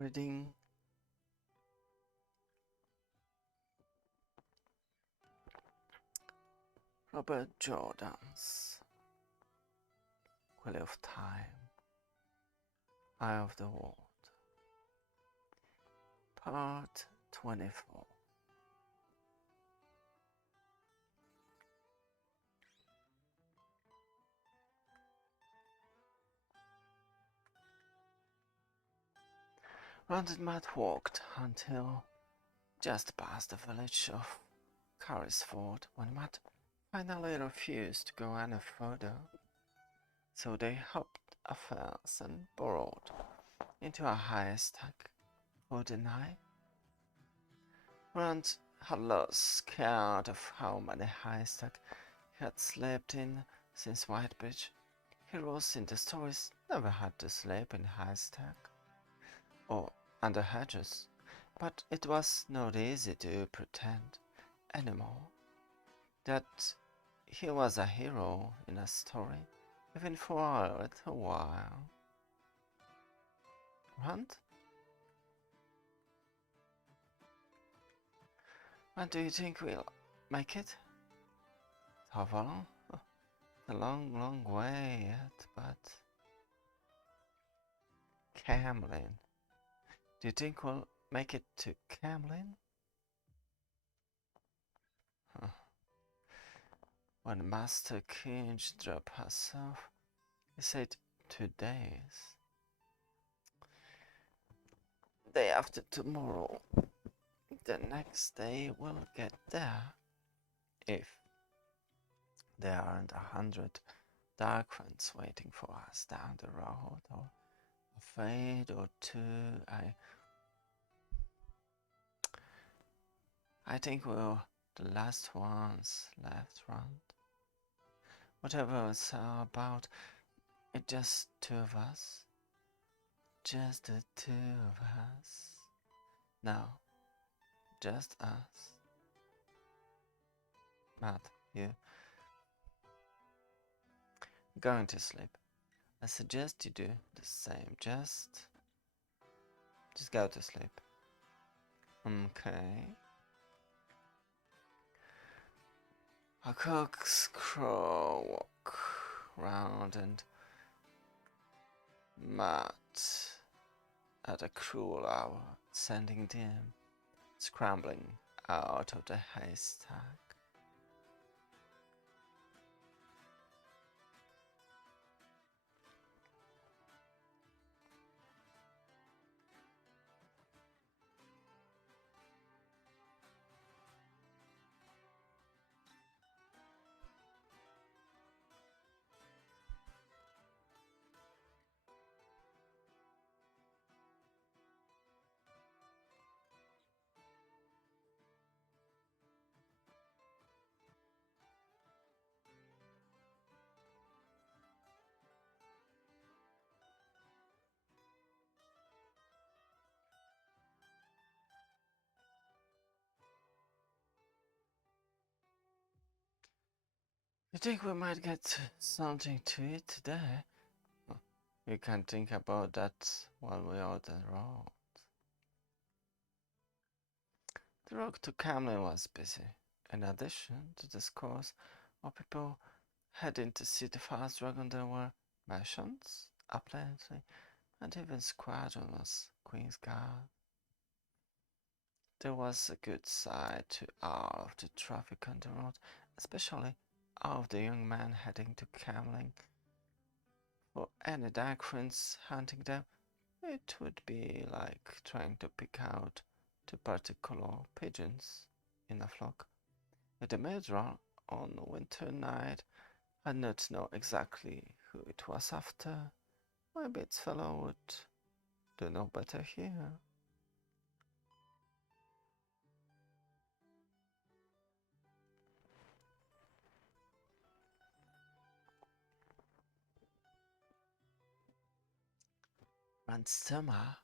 Reading Robert Jordan's Wheel of Time, Eye of the World, Part 24. Round and Matt walked until just past the village of Carrisford when Matt finally refused to go any further. So they hopped a fence and burrowed into a haystack for the night. Rand had lost scared of how many haystacks he had slept in since Whitebridge. Heroes in the stories never had to sleep in haystack or under hedges, but it was not easy to pretend anymore that he was a hero in a story, even for a little while. Rand? When do you think we'll make it? Havalon? A long, long way yet, but... Camlin. Do you think we'll make it to Camlin? Huh. When Master Kinge dropped herself, he said 2 days. Day after tomorrow. The next day we'll get there. If there aren't 100 Darkrens waiting for us down the road, or a fade or two, I think we're the last ones left, Rand. Whatever it's about, it's just 2 of us. Just the 2 of us. Now, just us. Matt, you going to sleep. I suggest you do the same. Just go to sleep. Okay. A corkscrew walk round and Matt at a cruel hour, sending them scrambling out of the haystack. You think we might get something to eat today? We can think about that while we're on the road. The road to Camlin was busy. In addition to the scores of people heading to see the fast dragon, there were merchants, aplenty, and even squadrons of Queen's Guard. There was a good side to all of the traffic on the road, especially all of the young men heading to Camlin. For any Darkrens hunting them, it would be like trying to pick out 2 particular pigeons in a flock. If the Medra on a winter night had not know exactly who it was after, maybe its fellow would do no better here. Rand's stomach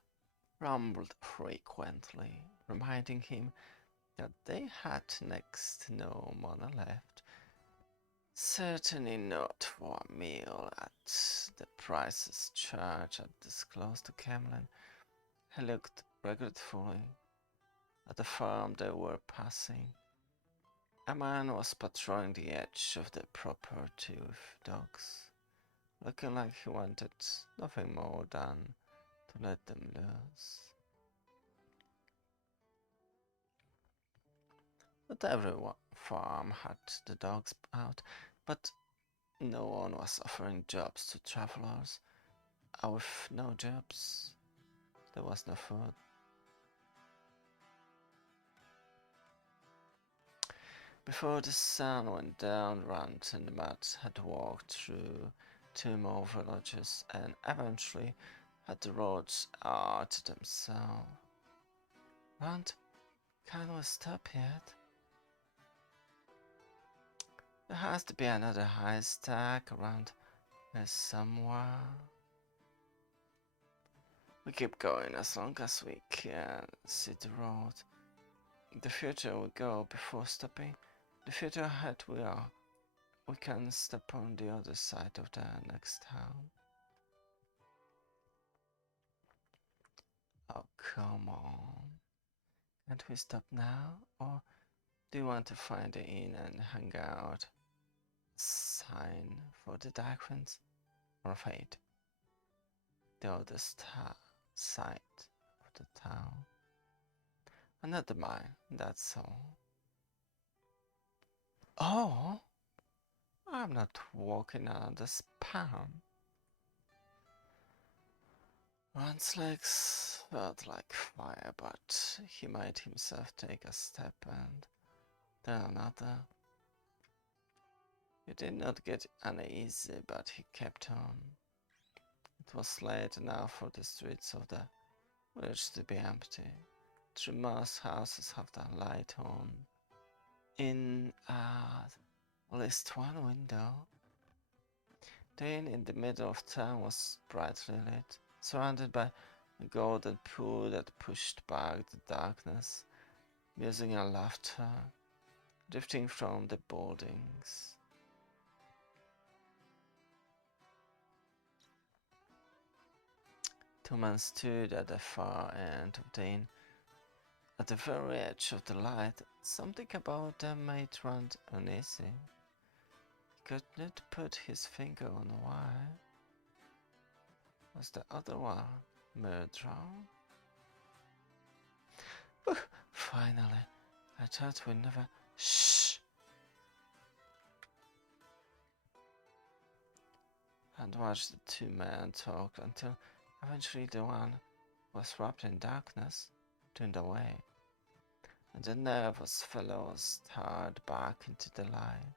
rumbled frequently, reminding him that they had next to no money left. Certainly not for a meal at the prices charged at this close to Camlin. He looked regretfully at the farm they were passing. A man was patrolling the edge of the property with dogs, looking like he wanted nothing more than to let them loose. Not every farm had the dogs out, but no one was offering jobs to travelers, and with no jobs, there was no food. Before the sun went down, Rand and Matt had walked through 2 more villages and eventually had the roads all to themselves. Rand, can't we stop yet? There has to be another haystack around here somewhere. We keep going as long as we can see the road. In the future we go before stopping. The future ahead we can step on the other side of the next town. Oh, come on. Can't we stop now? Or do you want to find an inn and hang out? Sign for the Darkwings? Or fate? The other side of the town. Another mile, that's all. Oh! I'm not walking on the spam. Rand's legs felt like fire, but he made himself take a step and then another. He did not get uneasy, but he kept on. It was late enough for the streets of the village to be empty. 3 most houses have the light on. In at least one window. The inn in the middle of town was brightly lit, surrounded by a golden pool that pushed back the darkness, music and laughter drifting from the buildings. Two men stood at the far end of the inn, at the very edge of the light. Something about them made Rand uneasy. He could not put his finger on why. Was the other one murderer? Finally, I thought we never. Shh! And watched the 2 men talk until eventually the one was wrapped in darkness, turned away, and the nervous fellow stared back into the light.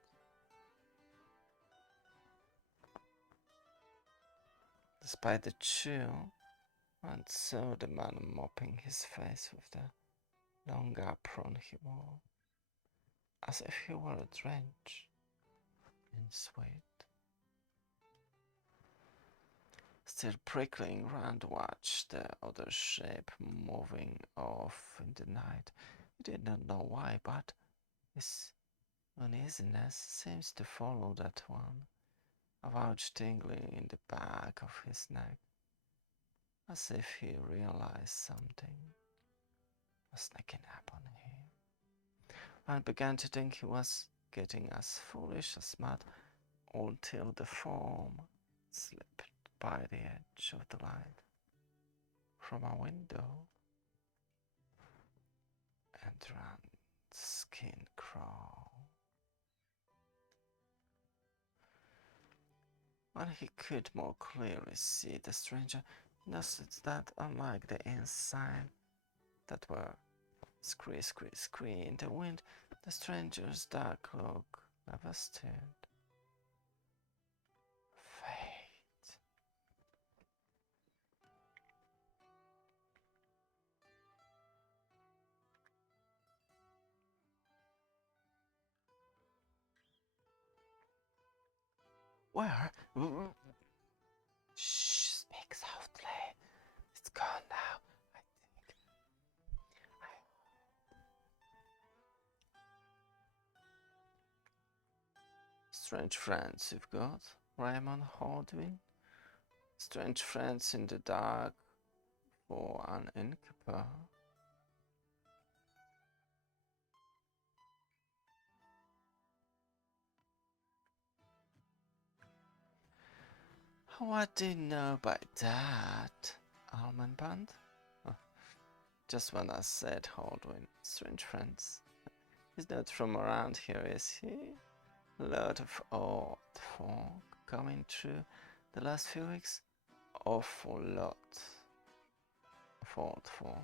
Despite the chill, Rand saw the man mopping his face with the long apron he wore, as if he were drenched in sweat. Still prickling, Rand watched the other shape moving off in the night. He did not know why, but his uneasiness seems to follow that one, a vouch tingling in the back of his neck, as if he realized something was sneaking up on him. Rand began to think he was getting as foolish as Matt until the form slipped by the edge of the light from a window and Rand's skin crawled. When he could more clearly see the stranger, he noticed that unlike the inside that were scree in the wind, the stranger's dark look never stirred. Fate. Where? Shh, speak softly. It's gone now, I think. Strange friends you've got, Raymond Haldwin. Strange friends in the dark for an innkeeper. What do you know by that, Almond? Oh, just when I said Haldwin, strange friends. He's not from around here, is he? A lot of old folk coming through the last few weeks. Awful lot of old folk.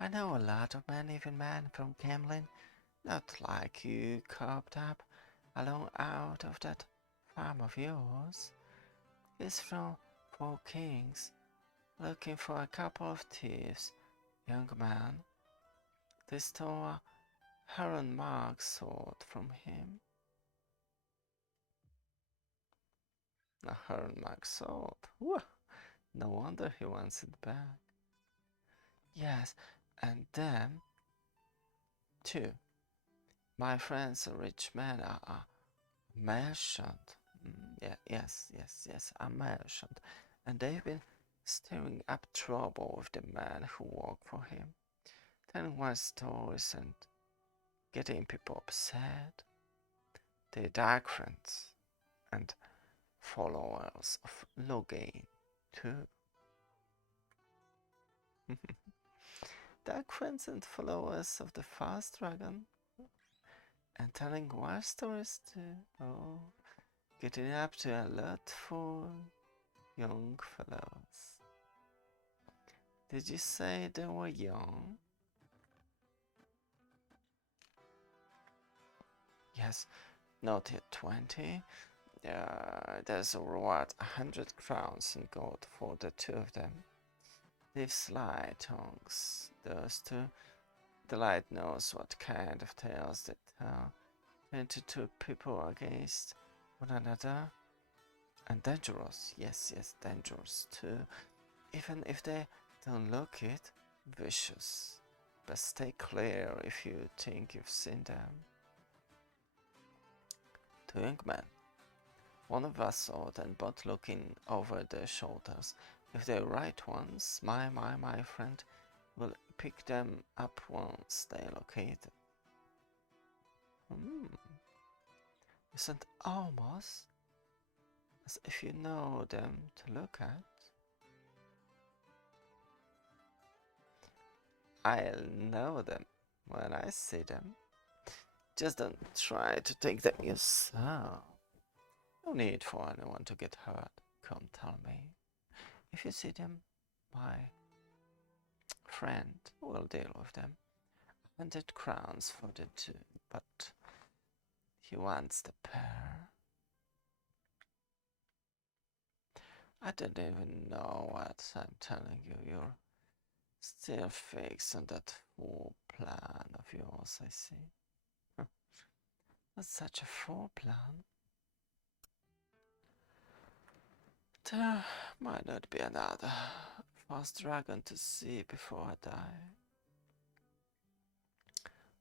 I know a lot of men, even men from Camlin, not like you carved up along out of that farm of yours. He's from Four Kings, looking for a couple of thieves, young man. They stole a Heron Mark sword from him. A Heron Mark sword? Whew. No wonder he wants it back. Yes, and then, too, my friend's a rich man, a merchant. Yes, a merchant. And they've been stirring up trouble with the men who work for him, telling wild stories and getting people upset. They're dark friends and followers of Loghain, too. Dark friends and followers of the Fast Dragon, and telling wild stories too. Oh, getting up to a lot for young fellows. Did you say they were young? Yes, not yet 20. There's a reward 100 crowns in gold for the two of them. They've sly tongues, those two. The light knows what kind of tales they tell. 22 people against one another. And dangerous, yes, dangerous too. Even if they don't look it, vicious. But stay clear if you think you've seen them. Two young men. One of us saw them both looking over their shoulders. If they're right ones, my friend will pick them up once they're located. Isn't almost as if you know them to look at. I'll know them when I see them. Just don't try to take them yourself. No need for anyone to get hurt. Come tell me. If you see them, my friend will deal with them. 100 crowns for the two, but he wants the pair. I don't even know what I'm telling you. You're still fixed on that full plan of yours, I see. What's such a full plan? There might not be another Fast Dragon to see before I die.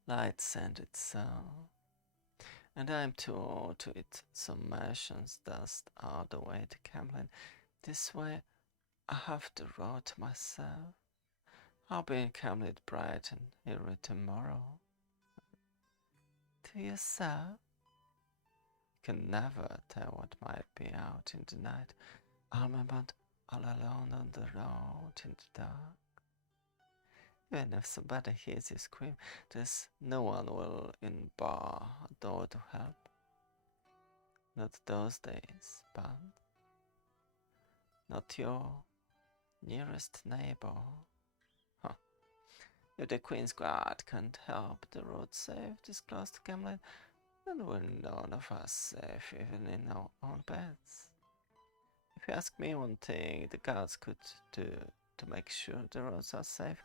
Light sent it so, and I'm too old to eat some merchant's dust all the way to Camlin. This way I have to rot myself. I'll be in Camlet bright and eerie tomorrow. To yourself? You can never tell what might be out in the night. I'll remember all alone on the road in the dark. Even if somebody hears you scream, there's no one will in bar door to help. Not those days, Band. Not your nearest neighbor. Huh. If the Queen's Guard can't help the road safe this close to Camlet, then we're none of us safe even in our own beds. If you ask me, one thing the guards could do to make sure the roads are safe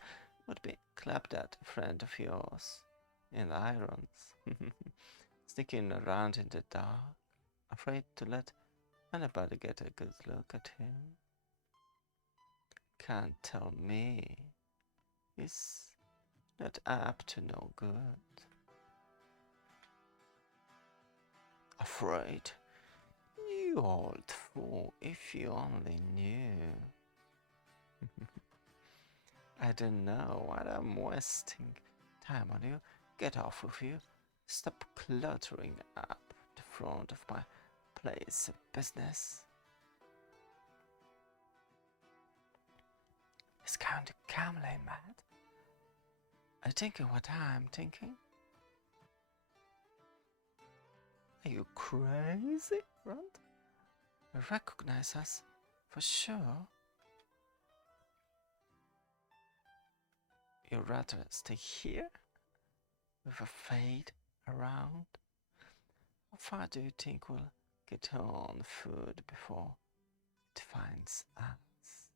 would be clap that friend of yours in irons, sneaking around in the dark, afraid to let anybody get a good look at him. Can't tell me. He's not up to no good. Afraid? You old Oh, if you only knew. I don't know what I'm wasting time on you. Get off with you. Stop cluttering up the front of my place of business. Is Count Camlin mad? Are you thinking what I'm thinking? Are you crazy, Runt? You recognize us for sure. You'd rather stay here with a fade around? How far do you think we'll get on food before it finds us?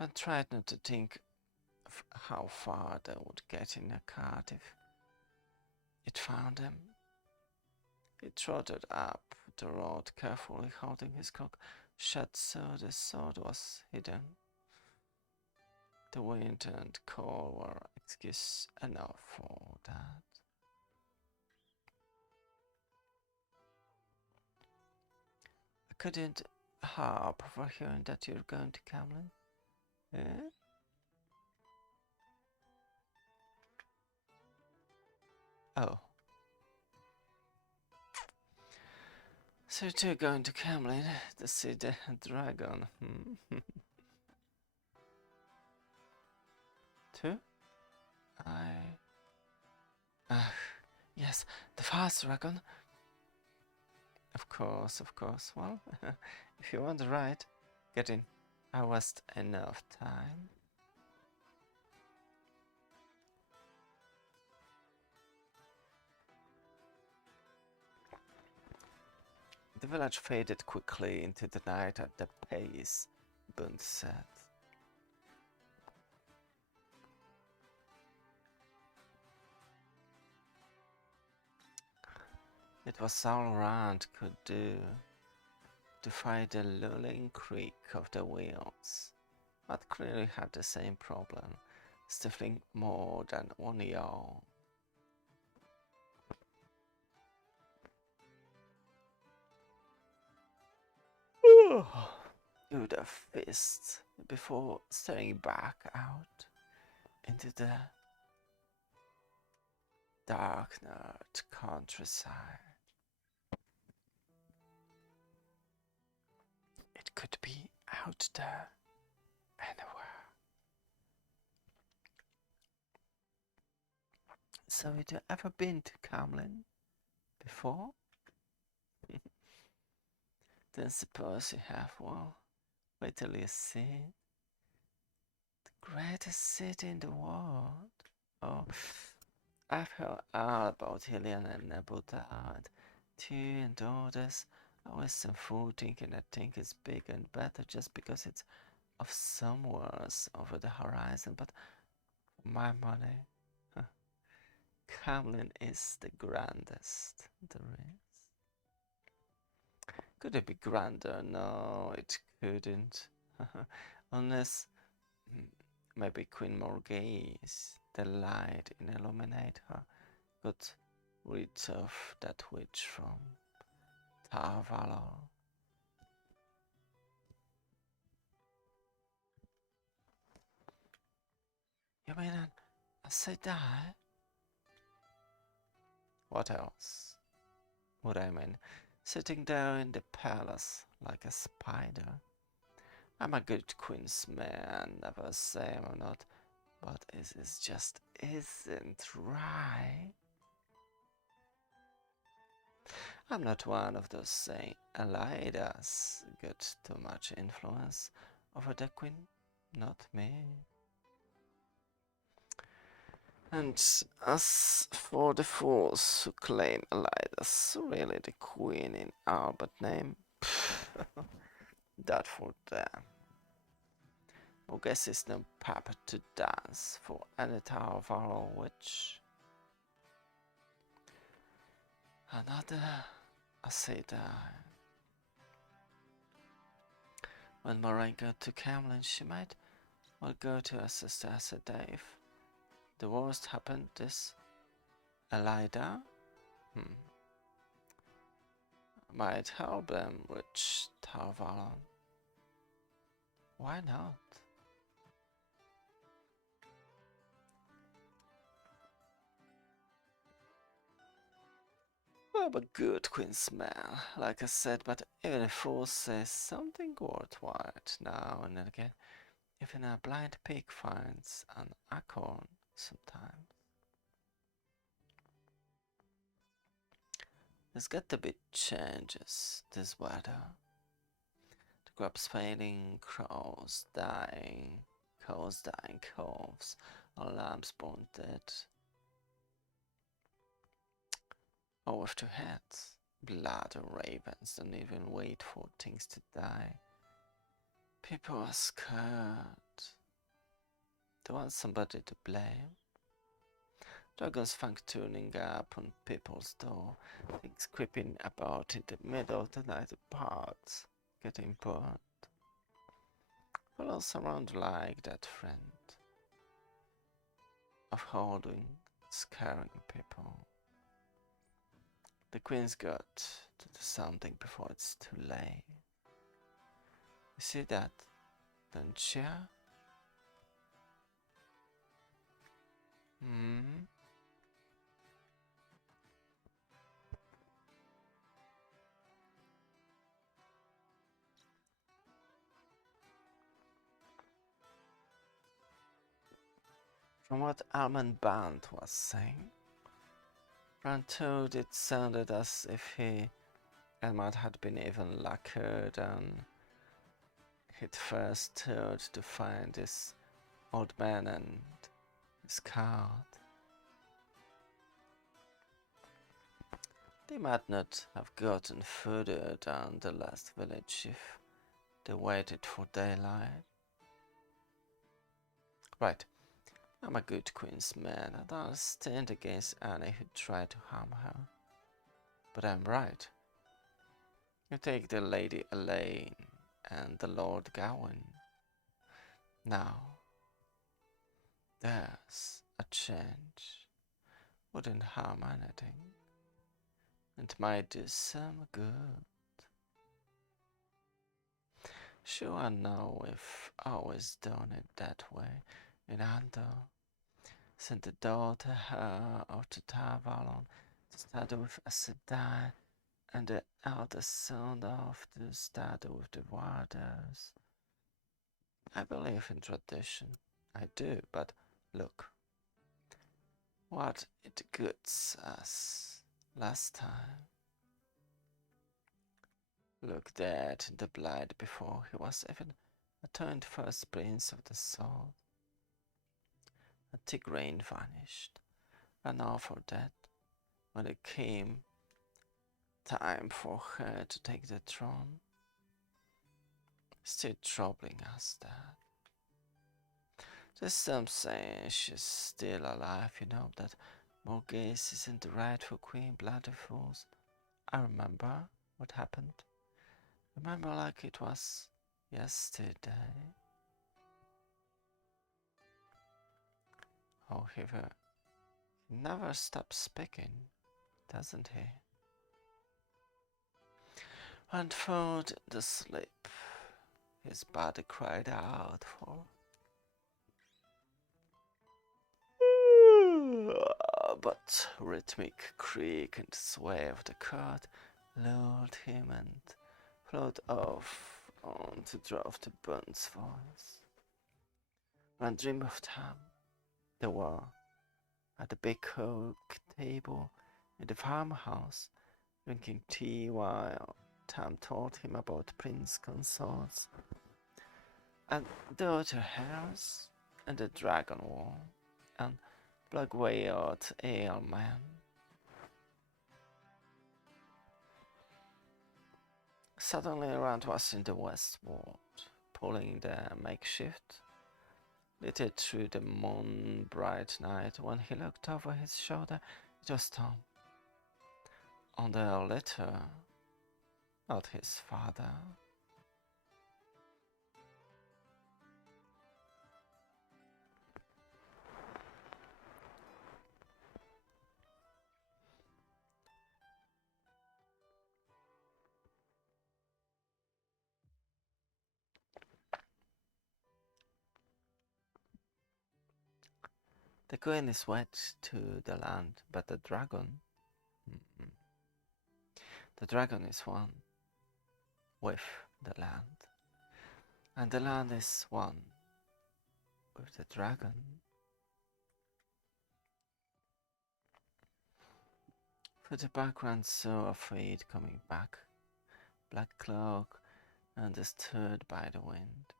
I tried not to think of how far they would get in a cart if it found them. He trotted up the road carefully, holding his cock shut so the sword was hidden. The wind and cold were excuse enough for that. I couldn't help overhearing that you're going to Camlin. Eh? Oh. So you're going to Camlin to see the dragon, hmm? Too? Yes, the fast dragon. Of course. Well, if you want the ride, get in. I waste enough time. The village faded quickly into the night at the pace Bund set. It was all Rand could do to fight the lulling creak of the wheels, but clearly had the same problem, stifling more than one yawn. With a fist before staring back out into the dark nerd countryside. It could be out there anywhere. So, have you ever been to Camlin before? Then suppose you have. Well, wait till you see it. The greatest city in the world. Oh, I've heard all about Hillian and Nebudad. Two and daughters. Always some fool thinking I think it's big and better just because it's of somewheres over the horizon, but for my money, Camlin is the grandest there is. Could it be grander? No, it couldn't. Unless maybe Queen Morghese, the light in Illuminate her, got rid of that witch from Tar Valor. You mean I say die? What else would I mean? Sitting there in the palace like a spider. I'm a good queen's man, never say I'm not, but it just isn't right. I'm not one of those saying Elidas got too much influence over the queen, not me. And as for the fools who claim Elidas really the queen in Albert name, that for them. I guess it's no puppet to dance for any Tar Valor witch. Another Aseda. When Moraine got to Camlin, she might well go to her sister Asedave. The worst happened this Elida? might help them reach Tar Valon. Why not? I'm a good Queensman, like I said, but even a fool says something worthwhile now and again. Even a blind pig finds an acorn sometimes. There's got to be changes this weather. The crops fading, cows dying, calves, or lambs born dead. Or with two heads. Blood or ravens don't even wait for things to die. People are scared. They want somebody to blame. Dragons funk tuning up on people's door. Things creeping about in the middle of the night apart, getting burned. Follows around like that friend of holding, scaring people. The Queen's got to do something before it's too late. You see that, don't you? Hmm? From what Almond Band was saying, Ron told it sounded as if Elmad had been even luckier than he'd first thought to find this old man and his card. They might not have gotten further down the last village if they waited for daylight. Right, I'm a good Queen's man and I'll stand against any who try to harm her. But I'm right. You take the Lady Elaine and the Lord Gawain. Now, there's a change. Wouldn't harm anything. It might do some good. Sure, I know we've always done it that way in Andor. Sent the daughter her out to Tar Valon to study with a Sedai, and the eldest son off to study with the Warders. I believe in tradition. I do, but look. What it goods us last time. Look dead in the blight before he was even a 21st prince of the sword. A Tigraine vanished, and now for that, when it came time for her to take the throne, still troubling us that. There's some saying she's still alive, you know, that Morghese isn't the rightful queen, bloody fools. I remember what happened. Remember like it was yesterday. Oh, he never stops speaking, doesn't he? And found the sleep his body cried out for. But rhythmic creak and sway of the cart lulled him and flowed off on to drove the Bund's voice. One dream of time, they were at the big oak table in the farmhouse, drinking tea while Tam told him about prince consorts and daughter hairs and the dragon war and Black-Wayard Ailman. Suddenly Rand was in the westward, pulling the makeshift, lit it through the moon-bright night. When he looked over his shoulder, it was Tom. On the litter, not his father. The queen is wed to the land, but the dragon. The dragon is one with the land, and the land is one with the dragon. For the background, so afraid coming back, black cloak, undisturbed by the wind,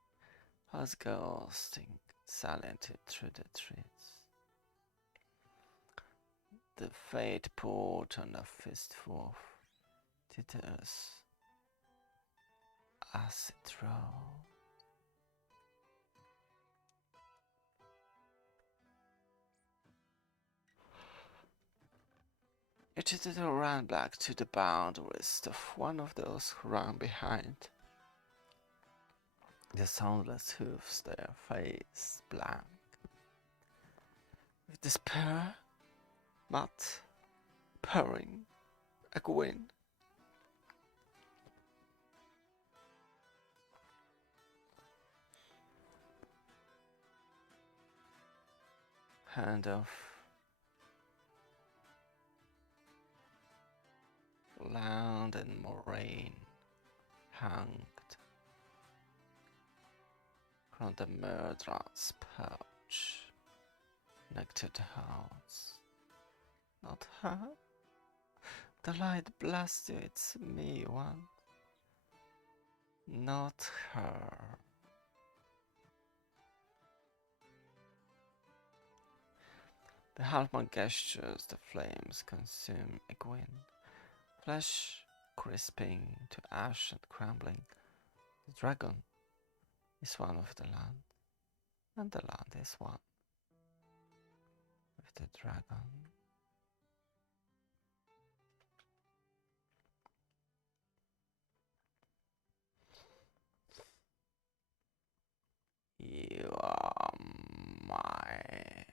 was ghosting silently through the trees. The fate poured on a fistful of tears as it rolled. It ran back to the bound wrist of one of those who ran behind. The soundless hoofs, their face blank. With despair, Matt, purring, Egwene. Hand off. Land and Moraine hanged from the murderer's pouch next to the house. Not her? The light blast you, it's me, one. Not her. The halfman gestures, the flames consume Egwene, flesh crisping to ash and crumbling. The dragon is one with the land, and the land is one with the dragon. You are mine.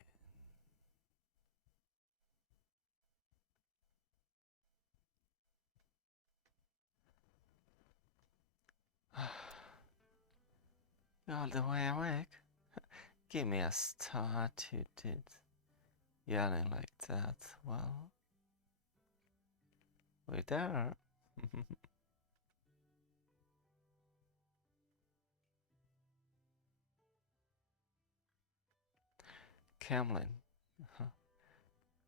You're all the way awake? Give me a start, you did. Yelling like that, well, we're there. Camlin,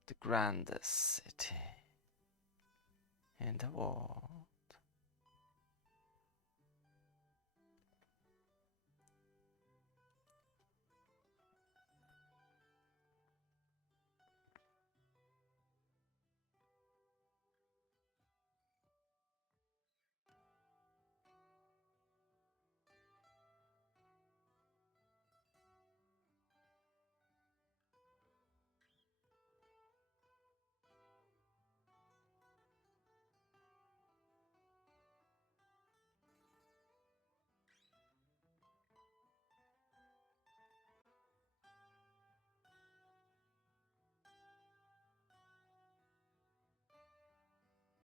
the grandest city in the world.